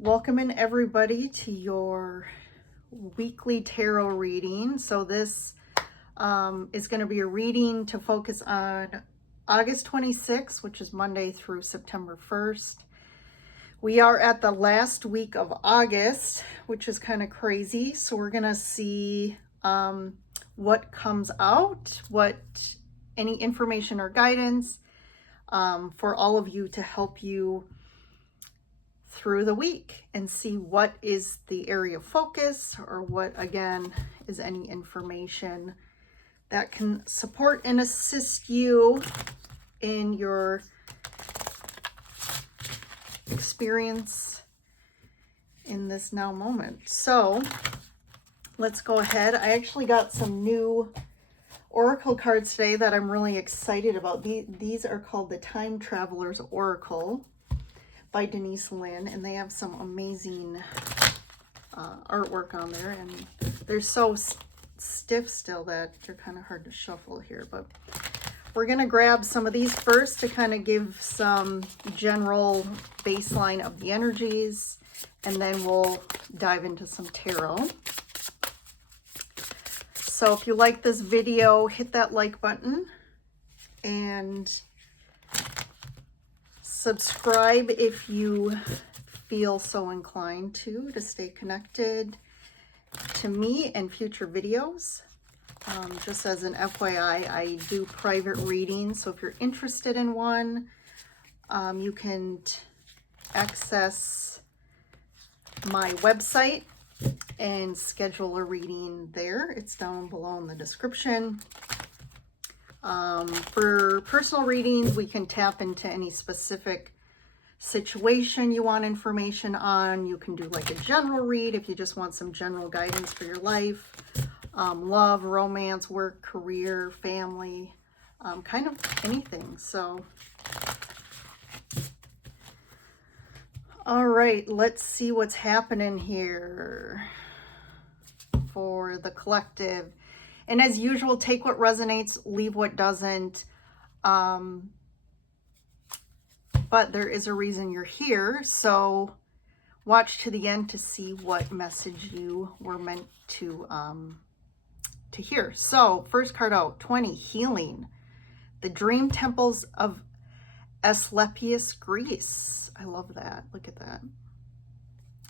Welcome in everybody to your weekly tarot reading. So this is going to be a reading to focus on August 26th, which is Monday through September 1st. We are at the last week of August, which is kind of crazy. So we're going to see what comes out, what any information or guidance for all of you to help you through the week and see what is the area of focus, or what again is any information that can support and assist you in your experience in this now moment. So let's go ahead. I actually got some new oracle cards today that I'm really excited about. These are called the Time Traveler's Oracle by Denise Lynn, and they have some amazing artwork on there, and they're so stiff still that they're kind of hard to shuffle here. But we're going to grab some of these first to kind of give some general baseline of the energies, and then we'll dive into some tarot. So if you like this video, hit that like button and subscribe if you feel so inclined to stay connected to me and future videos. Just as an FYI, I do private readings, so if you're interested in one, you can access my website and schedule a reading there. It's down below in the description. For personal readings, we can tap into any specific situation you want information on. You can do like a general read if you just want some general guidance for your life, love, romance, work, career, family, kind of anything. So, all right, let's see what's happening here for the collective. And as usual, take what resonates, leave what doesn't. But there is a reason you're here, so watch to the end to see what message you were meant to hear. So first card out, 20, Healing. The Dream Temples of Asclepius, Greece. I love that. Look at that.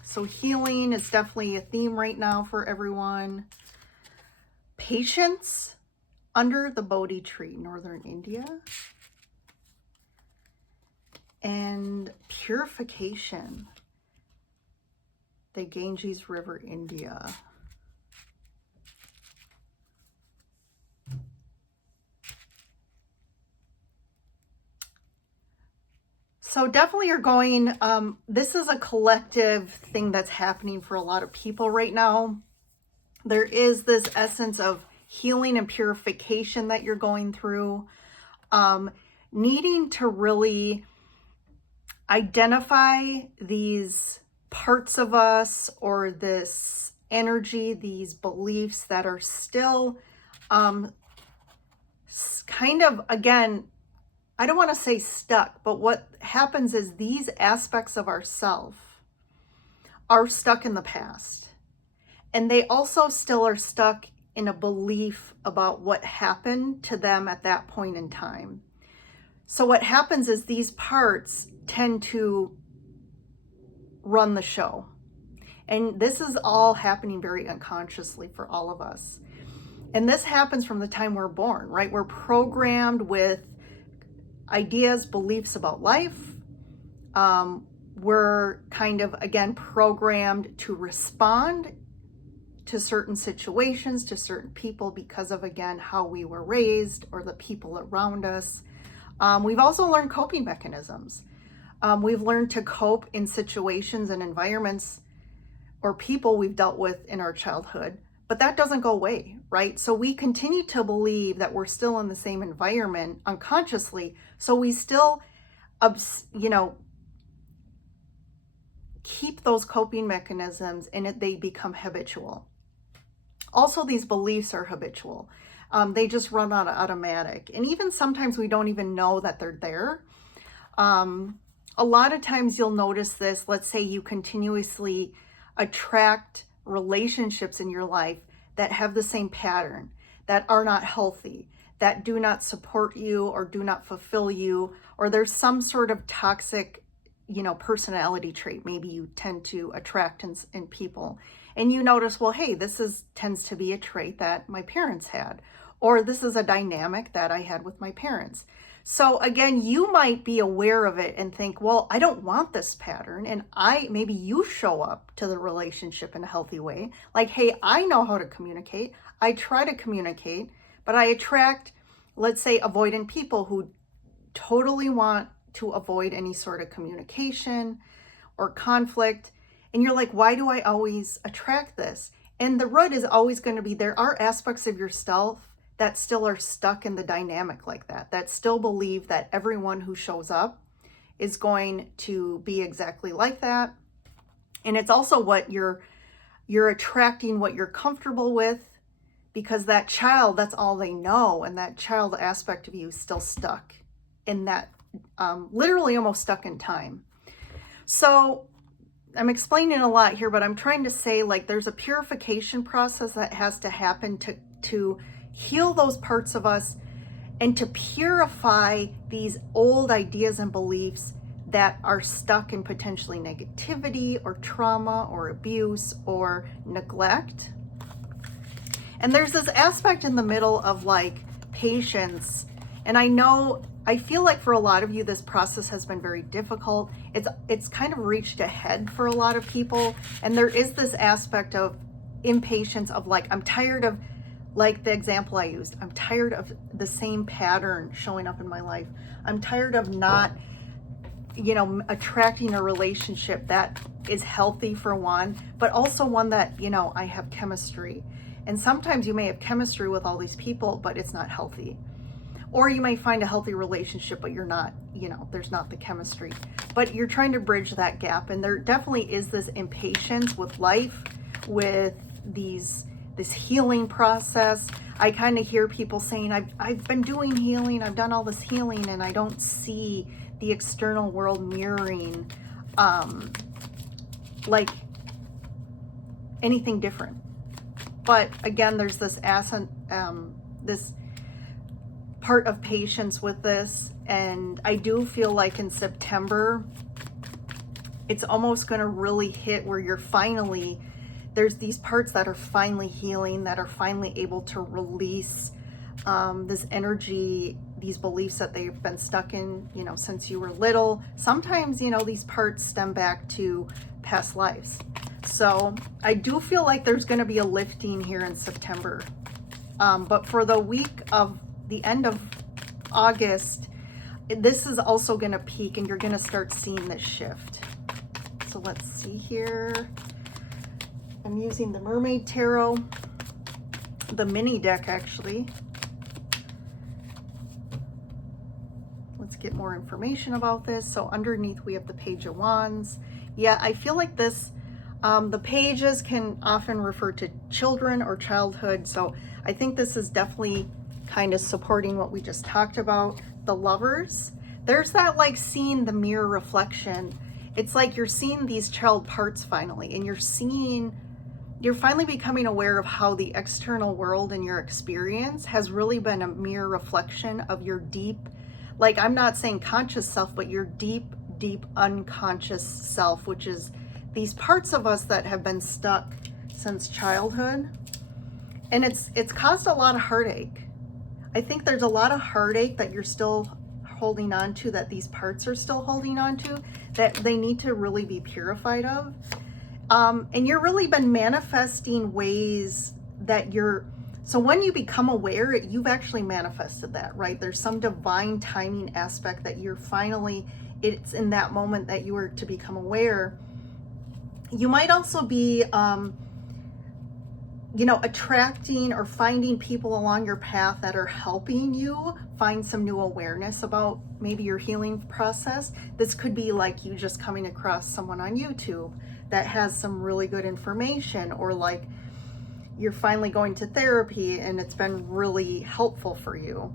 So healing is definitely a theme right now for everyone. Patience under the Bodhi tree, northern India. And purification, the Ganges River, India. So definitely you're going, this is a collective thing that's happening for a lot of people right now. There is this essence of healing and purification that you're going through, needing to really identify these parts of us, or this energy, these beliefs that are still kind of, again, I don't want to say stuck, but what happens is these aspects of ourself are stuck in the past. And they also still are stuck in a belief about what happened to them at that point in time. So what happens is these parts tend to run the show. And this is all happening very unconsciously for all of us. And this happens from the time we're born, right? We're programmed with ideas, beliefs about life. We're kind of, again, programmed to respond to certain situations, to certain people, because of, again, how we were raised or the people around us. We've also learned coping mechanisms. We've learned to cope in situations and environments or people we've dealt with in our childhood, but that doesn't go away, right? So we continue to believe that we're still in the same environment unconsciously. So we still, keep those coping mechanisms, and they become habitual. Also, these beliefs are habitual. They just run on automatic. And even sometimes we don't even know that they're there. a lot of times you'll notice this. Let's say you continuously attract relationships in your life that have the same pattern, that are not healthy, that do not support you or do not fulfill you, or there's some sort of toxic, personality trait maybe you tend to attract in people. And you notice, well, hey, tends to be a trait that my parents had, or this is a dynamic that I had with my parents. So again, you might be aware of it and think, well, I don't want this pattern. And maybe you show up to the relationship in a healthy way. Like, hey, I know how to communicate. I try to communicate, but I attract, let's say, avoidant people who totally want to avoid any sort of communication or conflict. And you're like, why do I always attract this? And the root is always going to be, there are aspects of yourself that still are stuck in the dynamic like that still believe that everyone who shows up is going to be exactly like that. And it's also what you're attracting, what you're comfortable with, because that child, that's all they know. And that child aspect of you is still stuck in that, literally almost stuck in time. So I'm explaining a lot here, but I'm trying to say, like, there's a purification process that has to happen to heal those parts of us and to purify these old ideas and beliefs that are stuck in potentially negativity or trauma or abuse or neglect. And there's this aspect in the middle of like patience. And I feel like for a lot of you, this process has been very difficult. It's kind of reached ahead for a lot of people. And there is this aspect of impatience of like, I'm tired of, like the example I used, I'm tired of the same pattern showing up in my life. I'm tired of not, attracting a relationship that is healthy for one, but also one that, I have chemistry. And sometimes you may have chemistry with all these people, but it's not healthy. Or you may find a healthy relationship, but you're not, there's not the chemistry. But you're trying to bridge that gap. And there definitely is this impatience with life, with this healing process. I kind of hear people saying, I've been doing healing, I've done all this healing, and I don't see the external world mirroring like anything different. But again, there's this this part of patience with this, and I do feel like in September, it's almost going to really hit where there's these parts that are finally healing, that are finally able to release this energy, these beliefs that they've been stuck in, since you were little. Sometimes, these parts stem back to past lives. So I do feel like there's going to be a lifting here in September. But for the week of the end of August, this is also going to peak and you're going to start seeing this shift. So let's see here. I'm using the Mermaid Tarot, the mini deck actually. Let's get more information about this. So underneath we have the Page of Wands. Yeah, I feel like this, the pages can often refer to children or childhood. So I think this is definitely kind of supporting what we just talked about. The Lovers, there's that like seeing the mirror reflection. It's like you're seeing these child parts finally, and you're finally becoming aware of how the external world and your experience has really been a mere reflection of your deep, like I'm not saying conscious self, but your deep, deep unconscious self, which is these parts of us that have been stuck since childhood. And it's caused a lot of heartache. I think there's a lot of heartache that you're still holding on to, that these parts are still holding on to, that they need to really be purified of. And you're really been manifesting ways that so when you become aware, you've actually manifested that, right? There's some divine timing aspect that it's in that moment that you were to become aware. You might also be, attracting or finding people along your path that are helping you find some new awareness about maybe your healing process. This could be like you just coming across someone on YouTube that has some really good information, or like you're finally going to therapy and it's been really helpful for you.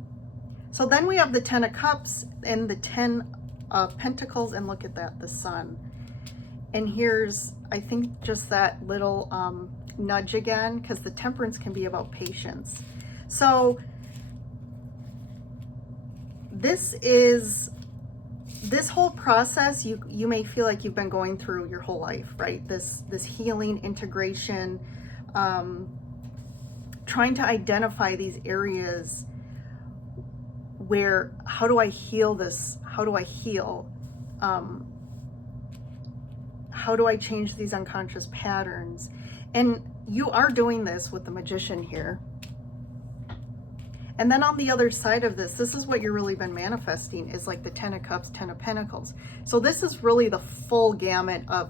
So then we have the 10 of Cups and the 10 of Pentacles, and look at that, the Sun. And here's, I think, just that little nudge again, because the Temperance can be about patience. So this whole process, you may feel like you've been going through your whole life, right? This healing, integration, trying to identify these areas where, how do I heal this? How do I heal? How do I change these unconscious patterns? And you are doing this with the Magician here. And then on the other side of this is what you're really been manifesting, is like the 10 of Cups, 10 of Pentacles. So this is really the full gamut of,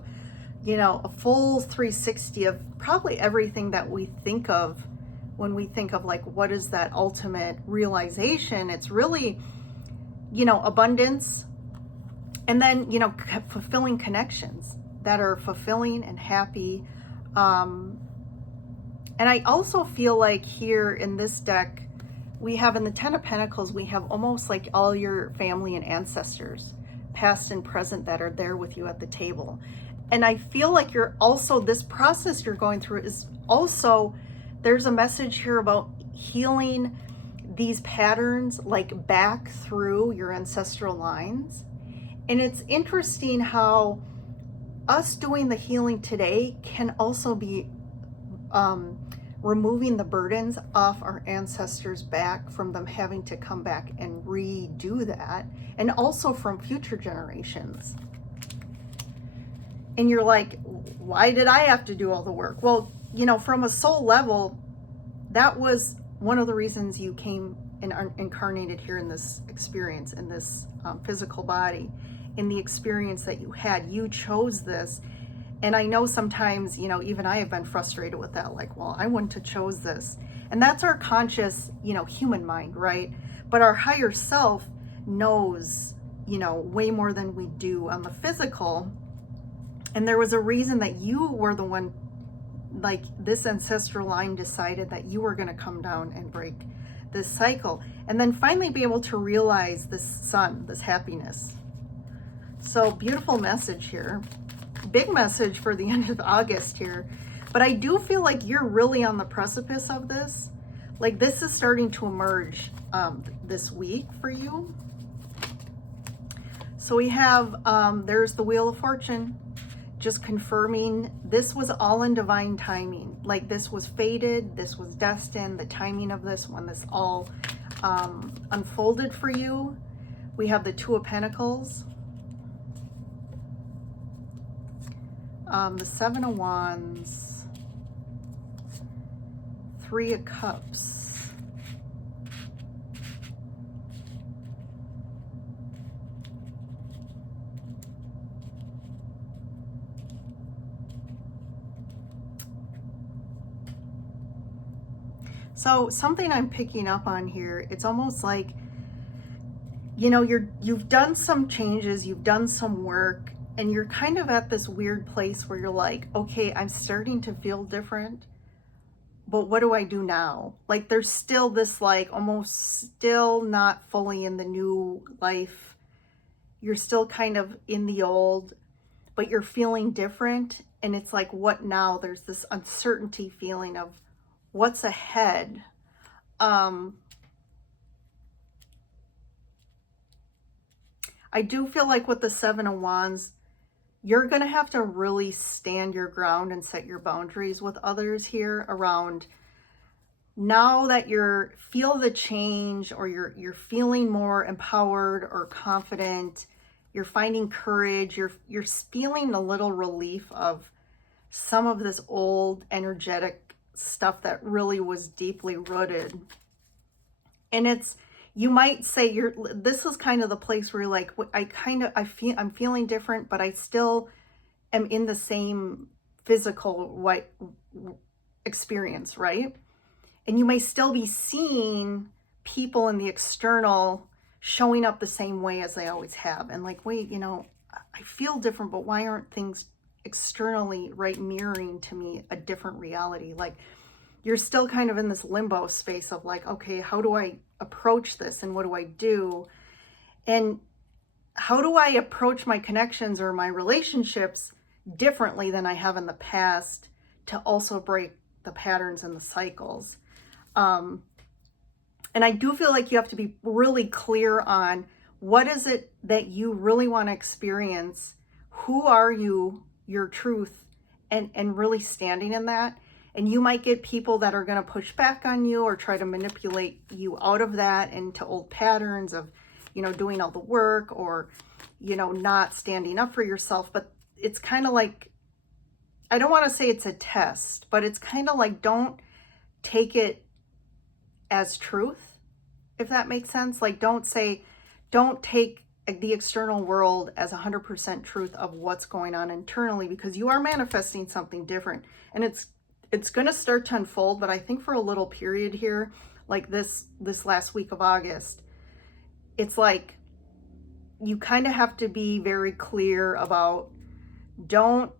you know, a full 360 of probably everything that we think of when we think of like, what is that ultimate realization? It's really, you know, abundance, and then, you know, fulfilling connections that are fulfilling and happy. And I also feel like here in this deck, we have in the 10 of Pentacles, we have almost like all your family and ancestors, past and present, that are there with you at the table. And I feel like you're also, this process you're going through is also, there's a message here about healing these patterns, like back through your ancestral lines. And it's interesting how us doing the healing today can also be removing the burdens off our ancestors' back, from them having to come back and redo that, and also from future generations. And you're like, why did I have to do all the work? Well, you know, from a soul level, that was one of the reasons you came and incarnated here in this experience, in this physical body, in the experience that you had. You chose this. And I know sometimes, you know, even I have been frustrated with that, like, well, I wouldn't have chose this. And that's our conscious, you know, human mind, right? But our higher self knows, you know, way more than we do on the physical. And there was a reason that you were the one, like this ancestral line decided that you were going to come down and break this cycle, and then finally be able to realize this sun, this happiness. So beautiful message here. Big message for the end of August here. But I do feel like you're really on the precipice of this. Like this is starting to emerge this week for you. So we have, there's the Wheel of Fortune, just confirming this was all in divine timing. Like this was fated, this was destined, the timing of this, when this all unfolded for you. We have the Two of Pentacles, the Seven of Wands, Three of Cups, so something I'm picking up on here, it's almost like, you know, you've done some changes, you've done some work, and you're kind of at this weird place where you're like, okay, I'm starting to feel different, but what do I do now? Like there's still this, like almost still not fully in the new life. You're still kind of in the old, but you're feeling different. And it's like, what now? There's this uncertainty feeling of what's ahead. I do feel like with the Seven of Wands, you're going to have to really stand your ground and set your boundaries with others here around, now that you're feel the change, or you're feeling more empowered or confident, you're finding courage, you're feeling a little relief of some of this old energetic stuff that really was deeply rooted. And it's, you might say this is kind of the place where you're like, I'm feeling different, but I still am in the same physical experience, right? And you may still be seeing people in the external showing up the same way as they always have. And like, wait, you know, I feel different, but why aren't things externally, right, mirroring to me a different reality? Like you're still kind of in this limbo space of like, okay, how do I approach this and what do I do? And how do I approach my connections or my relationships differently than I have in the past to also break the patterns and the cycles? And I do feel like you have to be really clear on what is it that you really want to experience? Who are you, your truth, and really standing in that? And you might get people that are going to push back on you or try to manipulate you out of that into old patterns of, doing all the work or, not standing up for yourself. But it's kind of like, I don't want to say it's a test, but it's kind of like, don't take it as truth, if that makes sense. Like, don't take the external world as 100% truth of what's going on internally, because you are manifesting something different, and it's going to start to unfold. But I think for a little period here, like this last week of August, it's like you kind of have to be very clear about don't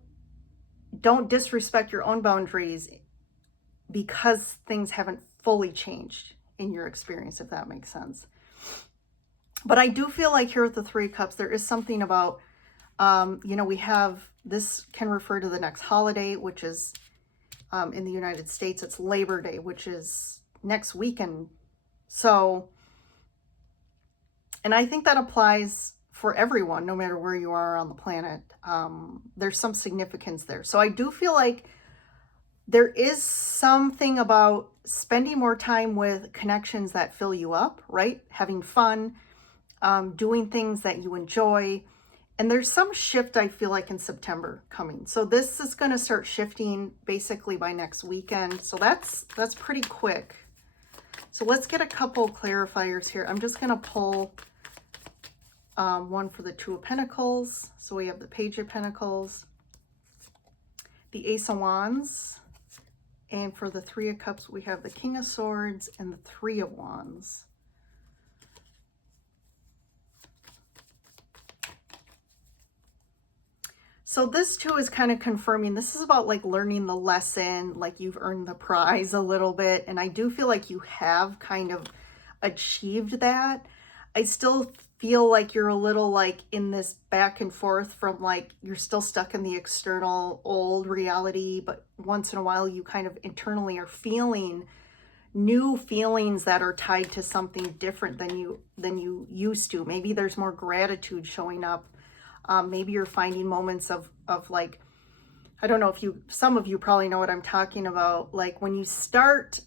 disrespect your own boundaries because things haven't fully changed in your experience, if that makes sense. But I do feel like here with the Three of Cups, there is something about, we have, this can refer to the next holiday, which is in the United States, it's Labor Day, which is next weekend. So, and I think that applies for everyone, no matter where you are on the planet. There's some significance there. So I do feel like there is something about spending more time with connections that fill you up, right? Having fun, doing things that you enjoy. And there's some shift, I feel like, in September coming. So this is going to start shifting basically by next weekend. So that's pretty quick. So let's get a couple clarifiers here. I'm just going to pull one for the Two of Pentacles. So we have the Page of Pentacles, the Ace of Wands, and for the Three of Cups, we have the King of Swords and the Three of Wands. So this too is kind of confirming, this is about like learning the lesson, like you've earned the prize a little bit. And I do feel like you have kind of achieved that. I still feel like you're a little like in this back and forth from like, you're still stuck in the external old reality, but once in a while you kind of internally are feeling new feelings that are tied to something different than you used to. Maybe there's more gratitude showing up. Maybe you're finding moments of like, I don't know if some of you probably know what I'm talking about. Like when you start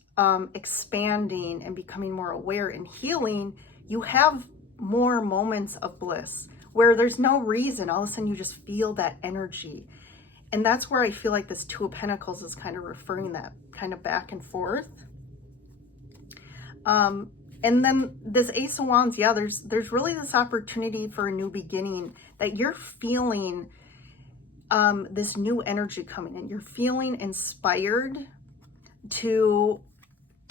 expanding and becoming more aware and healing, you have more moments of bliss where there's no reason. All of a sudden you just feel that energy. And that's where I feel like this Two of Pentacles is kind of referring that kind of back and forth. And then this Ace of Wands, yeah, there's really this opportunity for a new beginning that you're feeling, this new energy coming in. You're feeling inspired to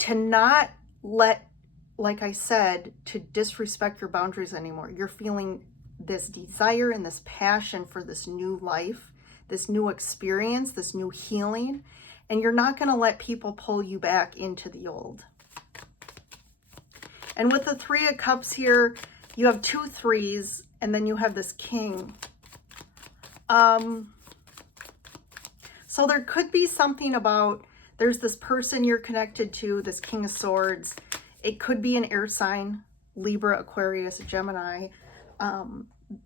not let, like I said, to disrespect your boundaries anymore. You're feeling this desire and this passion for this new life, this new experience, this new healing, and you're not going to let people pull you back into the old. And with the Three of Cups here, you have two threes, and then you have this King. So there could be something about, there's this person you're connected to, this King of Swords. It could be an air sign, Libra, Aquarius, Gemini.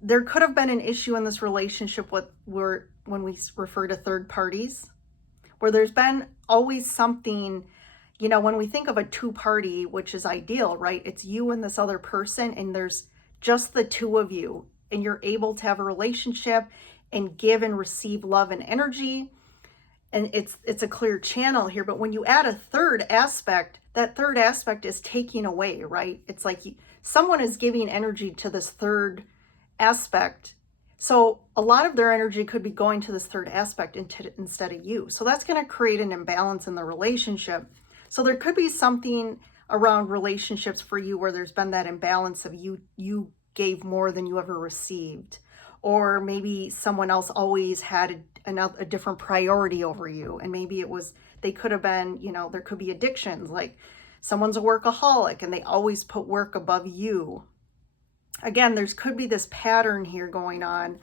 There could have been an issue in this relationship when we refer to third parties, where there's been always something. When we think of a two-party, which is ideal, right? It's you and this other person, and there's just the two of you, and you're able to have a relationship and give and receive love and energy, and it's a clear channel here. But when you add a third aspect, that third aspect is taking away, right? It's like someone is giving energy to this third aspect. So a lot of their energy could be going to this third aspect instead of you. So that's going to create an imbalance in the relationship. So there could be something around relationships for you where there's been that imbalance of you gave more than you ever received. Or maybe someone else always had a different priority over you. And maybe they could have been, there could be addictions, like someone's a workaholic and they always put work above you. again, there's could be this pattern here going on.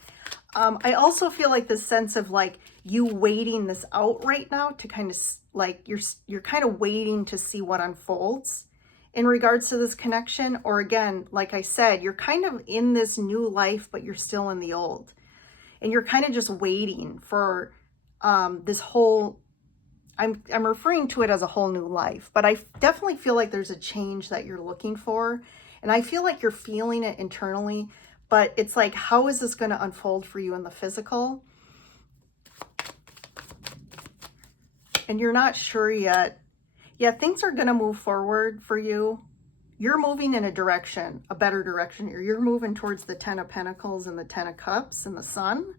I also feel like this sense of like you waiting this out right now to kind of like you're kind of waiting to see what unfolds in regards to this connection. Or again, like I said, you're kind of in this new life, but you're still in the old, and you're kind of just waiting for this whole, I'm referring to it as a whole new life, but I definitely feel like there's a change that you're looking for. And I feel like you're feeling it internally, but it's like, how is this going to unfold for you in the physical? And you're not sure yet. Yeah, things are going to move forward for you. You're moving in a direction, a better direction here. You're moving towards the 10 of Pentacles and the 10 of Cups and the Sun.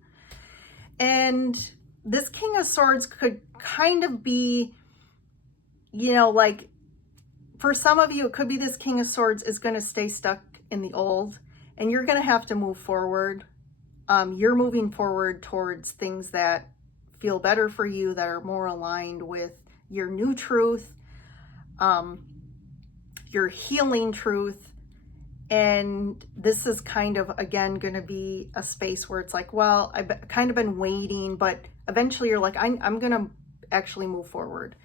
And this King of Swords could kind of be, you know, like for some of you, it could be this King of Swords is going to stay stuck in the old, and you're going to have to move forward. You're moving forward towards things that feel better for you, that are more aligned with your new truth, your healing truth. And this is kind of, again, going to be a space where it's like, well, I've kind of been waiting, but eventually you're like, I'm going to actually move forward.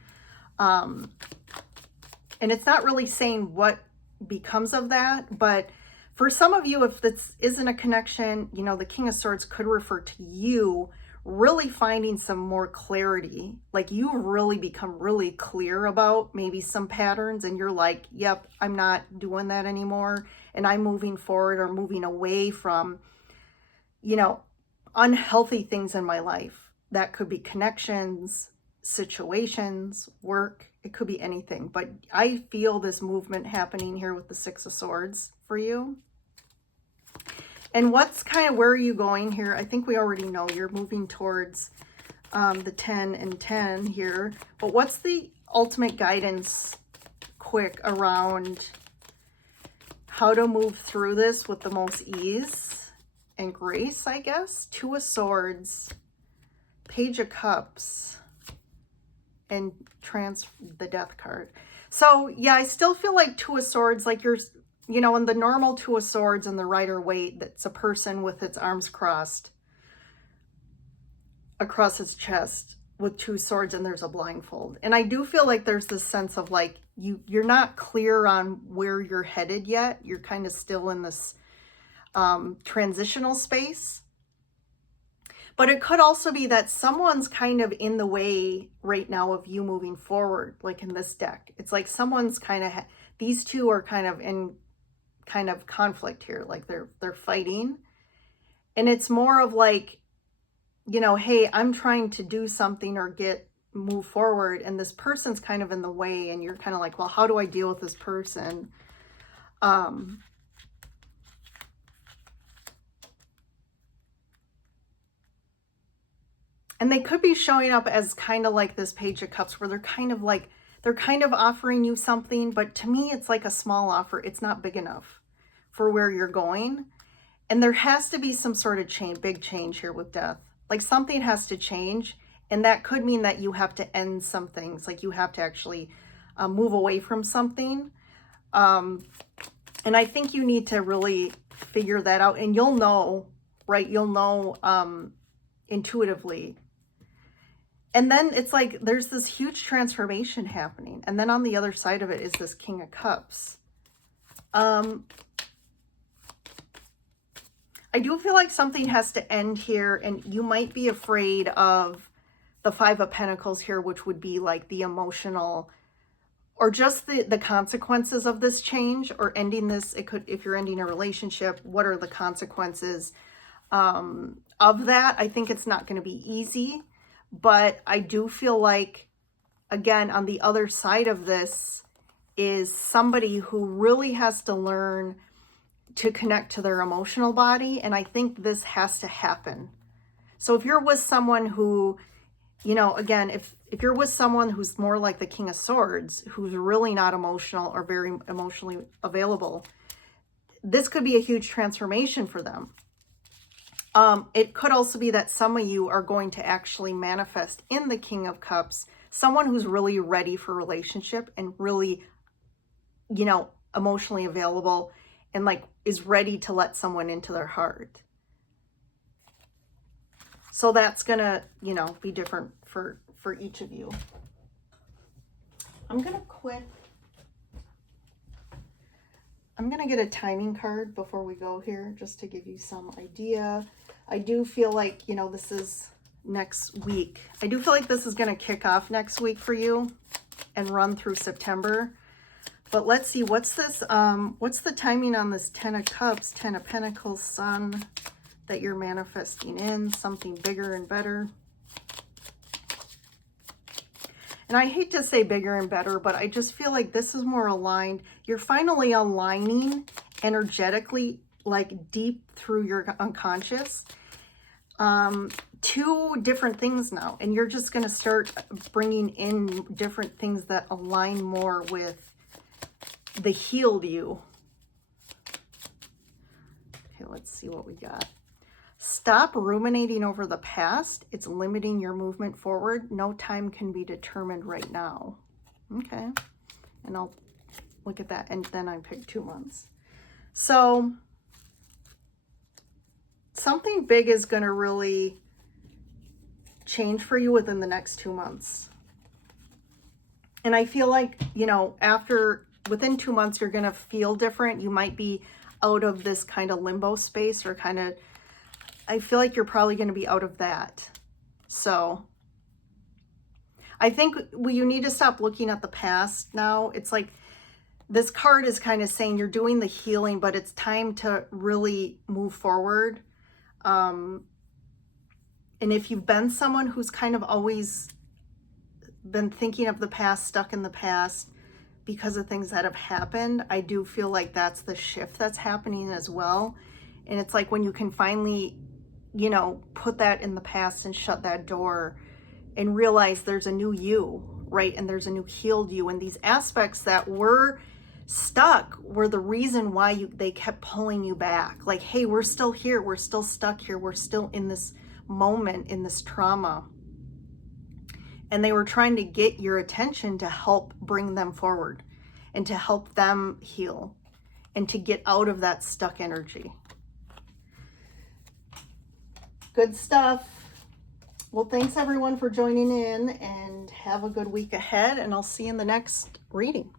And it's not really saying what becomes of that, but for some of you, if this isn't a connection, you know, the King of Swords could refer to you really finding some more clarity. Like you really become really clear about maybe some patterns, and you're like, yep, I'm not doing that anymore. And I'm moving forward or moving away from, you know, unhealthy things in my life. That could be connections, situations, work. It could be anything. But I feel this movement happening here with the Six of Swords for you. And what's kind of, where are you going here? I think we already know you're moving towards the 10 and 10 here. But what's the ultimate guidance, quick, around how to move through this with the most ease and grace, I guess? Two of Swords, Page of Cups, and the Death card. So yeah, I still feel like Two of Swords, like you're, you know, in the normal Two of Swords and the Rider-Waite, that's a person with its arms crossed across its chest with two swords, and there's a blindfold. And I do feel like there's this sense of like you're not clear on where you're headed yet. You're kind of still in this transitional space. But it could also be that someone's kind of in the way right now of you moving forward, like in this deck. It's like someone's kind of, these two are kind of in kind of conflict here, like they're fighting. And it's more of like, you know, hey, I'm trying to do something or move forward, and this person's kind of in the way, and you're kind of like, well, how do I deal with this person? And they could be showing up as kind of like this Page of Cups, where they're kind of like, they're kind of offering you something, but to me, it's like a small offer. It's not big enough for where you're going. And there has to be some sort of change, big change here with Death. Like something has to change. And that could mean that you have to end some things. Like you have to actually move away from something. And I think you need to really figure that out. And you'll know, right? You'll know intuitively. And then it's like there's this huge transformation happening. And then on the other side of it is this King of Cups. I do feel like something has to end here, and you might be afraid of the Five of Pentacles here, which would be like the emotional or just the consequences of this change or ending this. It could, if you're ending a relationship, what are the consequences of that? I think it's not going to be easy. But I do feel like, again, on the other side of this is somebody who really has to learn to connect to their emotional body. And I think this has to happen. So if you're with someone who, you know, again, if you're with someone who's more like the King of Swords, who's really not emotional or very emotionally available, this could be a huge transformation for them. It could also be that some of you are going to actually manifest in the King of Cups someone who's really ready for a relationship and really, you know, emotionally available and like is ready to let someone into their heart. So that's gonna, you know, be different for each of you. I'm gonna get a timing card before we go here, just to give you some idea. I do feel like, you know, this is next week. I do feel like this is going to kick off next week for you and run through September. But let's see, what's this? What's the timing on this 10 of Cups, 10 of Pentacles, Sun that you're manifesting in? Something bigger and better. And I hate to say bigger and better, but I just feel like this is more aligned. You're finally aligning energetically, like deep through your unconscious. Two different things now. And you're just going to start bringing in different things that align more with the healed you. Okay, let's see what we got. Stop ruminating over the past. It's limiting your movement forward. No time can be determined right now. Okay. And I'll look at that. And then I picked 2 months. So something big is going to really change for you within the next 2 months. And I feel like, you know, within 2 months, you're going to feel different. You might be out of this kind of limbo space, or kind of, I feel like you're probably going to be out of that. So I think you need to stop looking at the past now. It's like this card is kind of saying you're doing the healing, but it's time to really move forward. And if you've been someone who's kind of always been thinking of the past, stuck in the past because of things that have happened, I do feel like that's the shift that's happening as well. And it's like when you can finally, you know, put that in the past and shut that door and realize there's a new you, right? And there's a new healed you. And these aspects that were stuck were the reason why they kept pulling you back. Like, hey, we're still here. We're still stuck here. We're still in this moment, in this trauma. And they were trying to get your attention to help bring them forward and to help them heal and to get out of that stuck energy. Good stuff. Well, thanks everyone for joining in, and have a good week ahead, and I'll see you in the next reading.